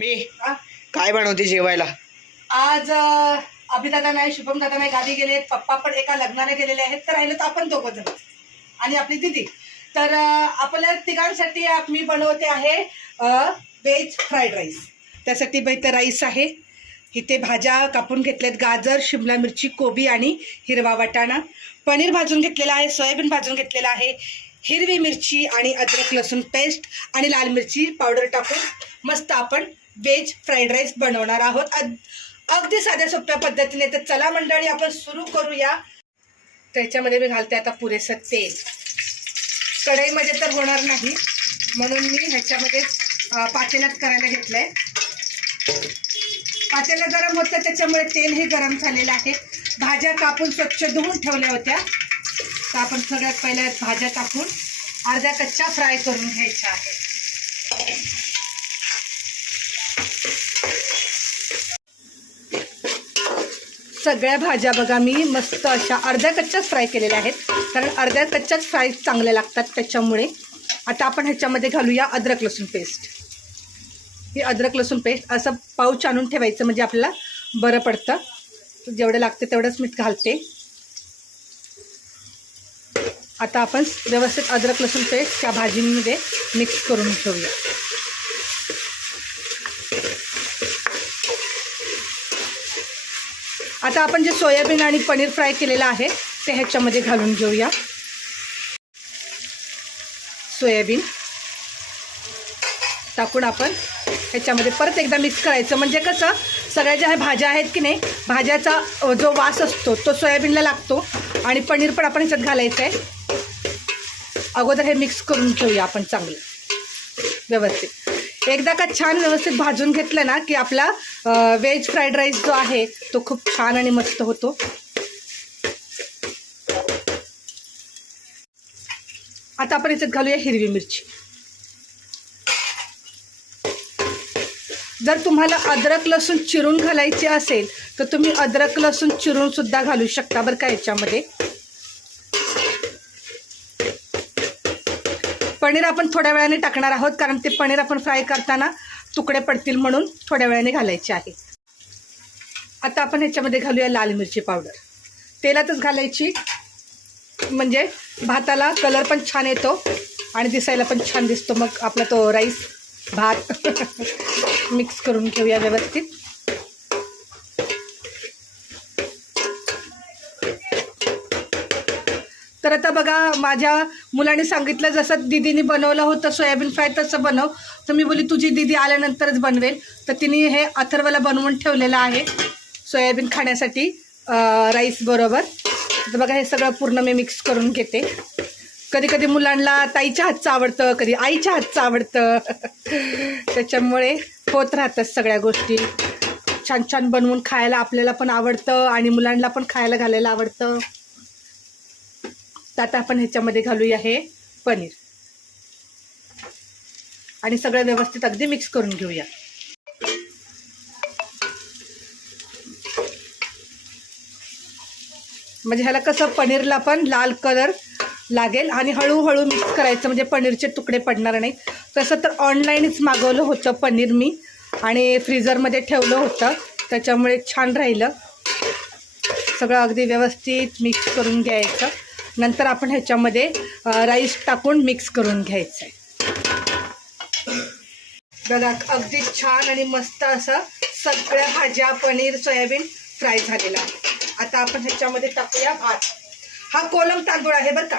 मी काय बनवते जेवायला? आज अभिदादा नाही, शुभम दादा नाही, गावी गेले, पप्पा पण एका लग्नाला गेलेले आहेत, तर राहिलं तर आपण दोघं जण आणि आपली दीदी. तर आपल्या तिघांसाठी मी बनवते आहे व्हेज फ्राईड राईस. त्यासाठी इथे राईस आहे, इथे भाज्या कापून घेतल्यात, गाजर, शिमला मिरची, कोबी आणि हिरवा वाटाणा. पनीर भाजून घेतलेला आहे, सोयाबीन भाजून घेतलेला आहे, हिरवी मिरची आणि अद्रक लसूण पेस्ट आणि लाल मिरची पावडर टाकून मस्त आपण व्हेज फ्राईड राईस बनवणार आहोत, अगदी साध्या सोप्या पद्धतीने. तर चला मंडळी, आपण सुरू करूया. त्याच्यामध्ये मी घालते आता पुरेसं तेल. कढईमध्ये तर होणार नाही म्हणून मी ह्याच्यामध्ये पातेल्यात करायला घेतलंय. पातेलं गरम होतं त्याच्यामुळे तेलही गरम झालेलं आहे. भाज्या कापून स्वच्छ धुवून ठेवल्या होत्या, तर आपण सगळ्यात पहिल्या भाज्या टाकून अर्ध्या कच्च्या फ्राय करून घ्यायच्या आहेत. सगळ्या भाज्या बघा मी मस्त अशा अर्ध्या कच्च्याच फ्राय केलेल्या आहेत, कारण अर्ध्या कच्च्याच फ्राय चांगल्या लागतात त्याच्यामुळे. आता आपण ह्याच्यामध्ये घालूया अद्रक लसूण पेस्ट. ही अद्रक लसूण पेस्ट असं पाऊच आणून ठेवायचं म्हणजे आपल्याला बरं पडतं. जेवढं लागते तेवढंच मीठ घालते. आता आपण व्यवस्थित अद्रक लसूण पेस्ट त्या भाजीमध्ये मिक्स करून ठेवूया. आता आपण जे सोयाबीन आणि पनीर फ्राय केलेलं आहे ते ह्याच्यामध्ये घालून घेऊया. सोयाबीन टाकून आपण ह्याच्यामध्ये परत एकदा मिक्स करायचं, म्हणजे कसं सगळ्या ज्या भाज्या आहेत की नाही, भाज्याचा जो वास असतो तो सोयाबीनला लागतो आणि पनीर पण आपण ह्याच्यात घालायचं आहे. अगोदर हे मिक्स करून घेऊया आपण चांगलं व्यवस्थित. एकदा का छान व्यवस्थित भाजून घेतलं ना की आपला व्हेज फ्राईड राईस जो आहे तो खूप छान आणि मस्त होतो. आता आपण याच्यात घालूया हिरवी मिरची. जर तुम्हाला अद्रक लसूण चिरून घालायची असेल तर तुम्ही अद्रक लसूण चिरून सुद्धा घालू शकता बरं का याच्यामध्ये. पनीर आपण थोड्या वेळाने टाकणार आहोत, कारण ते पनीर आपण फ्राय करताना तुकडे पडतील म्हणून थोड्या वेळाने घालायचे आहे. आता आपण ह्याच्यामध्ये घालूया लाल मिरची पावडर. तेलातच घालायची म्हणजे भाताला कलर पण छान येतो आणि दिसायला पण छान दिसतो. मग आपला तो राईस भात मिक्स करून घेऊया व्यवस्थित. तर आता बघा, माझ्या मुलाने सांगितलं जसं दीदीने बनवलं होतं सोयाबीन फ्राय तसं बनव. तर मी बोली तुझी दीदी आल्यानंतरच बनवेल. तर तिने हे अथर्वला बनवून ठेवलेलं आहे सोयाबीन खाण्यासाठी राईस बरोबर. तर बघा हे सगळं पूर्ण मी मिक्स करून घेते. कधी कधी मुलांना ताईच्या हातचं आवडतं, कधी आईच्या हातचं आवडतं, त्याच्यामुळे होत राहतात सगळ्या गोष्टी. छान छान बनवून खायला आपल्याला पण आवडतं आणि मुलांना पण खायला घालायला आवडतं. तर आता आपण ह्याच्यामध्ये घालूया हे पनीर आणि सगळं व्यवस्थित अगदी मिक्स करून घेऊया. म्हणजे ह्याला कसं पनीरला पण लाल कलर लागेल आणि हळूहळू मिक्स करायचं म्हणजे पनीरचे तुकडे पडणार नाही. तसं तर ऑनलाईनच मागवलं होतं पनीर मी आणि फ्रीजरमध्ये ठेवलं होतं, त्याच्यामुळे छान राहिलं. सगळं अगदी व्यवस्थित मिक्स करून घ्यायचं. नंतर आपण ह्याच्यामध्ये राईस टाकून मिक्स करून घ्यायचं आहे. बघा अगदी छान आणि मस्त असं सगळ्या भाज्या, पनीर, सोयाबीन फ्राय झालेला आहे. आता आपण ह्याच्यामध्ये टाकूया भात. हा कोलम तांदूळ आहे बरं का,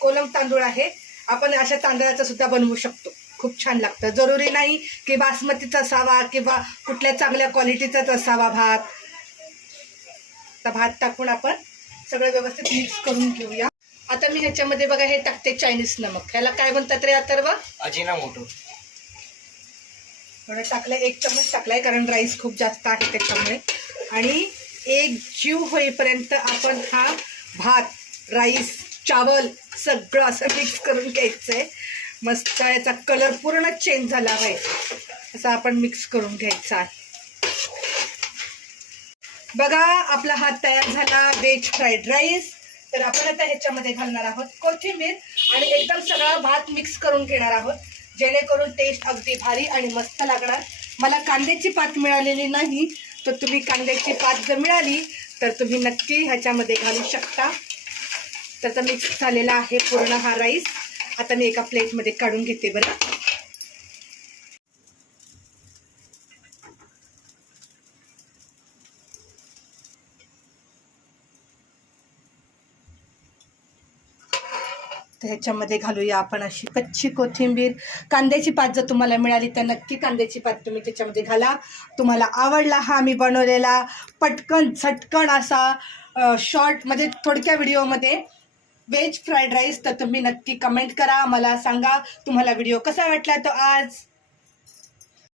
कोलम तांदूळ आहे. आपण अशा तांदळाचा सुद्धा बनवू शकतो, खूप छान लागतं. जरुरी नाही की बासमतीचा असावा किंवा कुठल्या चांगल्या क्वालिटीचाच असावा भात. तर भात टाकून आपण सगळं व्यवस्थित मिक्स करून घेऊया. आता मी ह्याच्यामध्ये बघा हे टाकते चायनीज नमक. ह्याला काय म्हणतात रे अथर्व? अजिनामोटो. थोडं टाकलं, 1 चम्मच टाकलाय कारण राईस खूप जास्त आहे त्याच्यामुळे. आणि एक जीव होईपर्यंत आपण हा भात, राईस, चावल सगळं असं मिक्स करून घ्यायचं आहे. मस्त याचा कलर पूर्ण चेंज झाला पाहिजे असं आपण मिक्स करून घ्यायचं आहे. बघा आपला हा तयार झाला व्हेज फ्राईड राईस. तर आपण आता ह्याच्यामध्ये घालणार आहोत कोथिंबीर आणि एकदम सगळा भात मिक्स करून घेणार आहोत, जेणेकरून टेस्ट अगदी भारी आणि मस्त लागणार. मला कांद्याची पात मिळालेली नाही, तर तुम्ही कांद्याची पात जर मिळाली तर तुम्ही नक्की ह्याच्यामध्ये घालू शकता. त्याचा मिक्स झालेला आहे पूर्ण हा राईस. आता मी एका प्लेटमध्ये काढून घेते बरं. तर ह्याच्यामध्ये घालूया आपण अशी कच्ची कोथिंबीर. कांद्याची पात जर तुम्हाला मिळाली तर नक्की कांद्याची पात तुम्ही त्याच्यामध्ये घाला. तुम्हाला आवडला हा मी बनवलेला पटकन झटकन असा शॉर्ट म्हणजे थोडक्या व्हिडिओमध्ये व्हेज फ्राईड राईस, तर तुम्ही नक्की कमेंट करा, मला सांगा तुम्हाला व्हिडिओ कसा वाटला. तो आज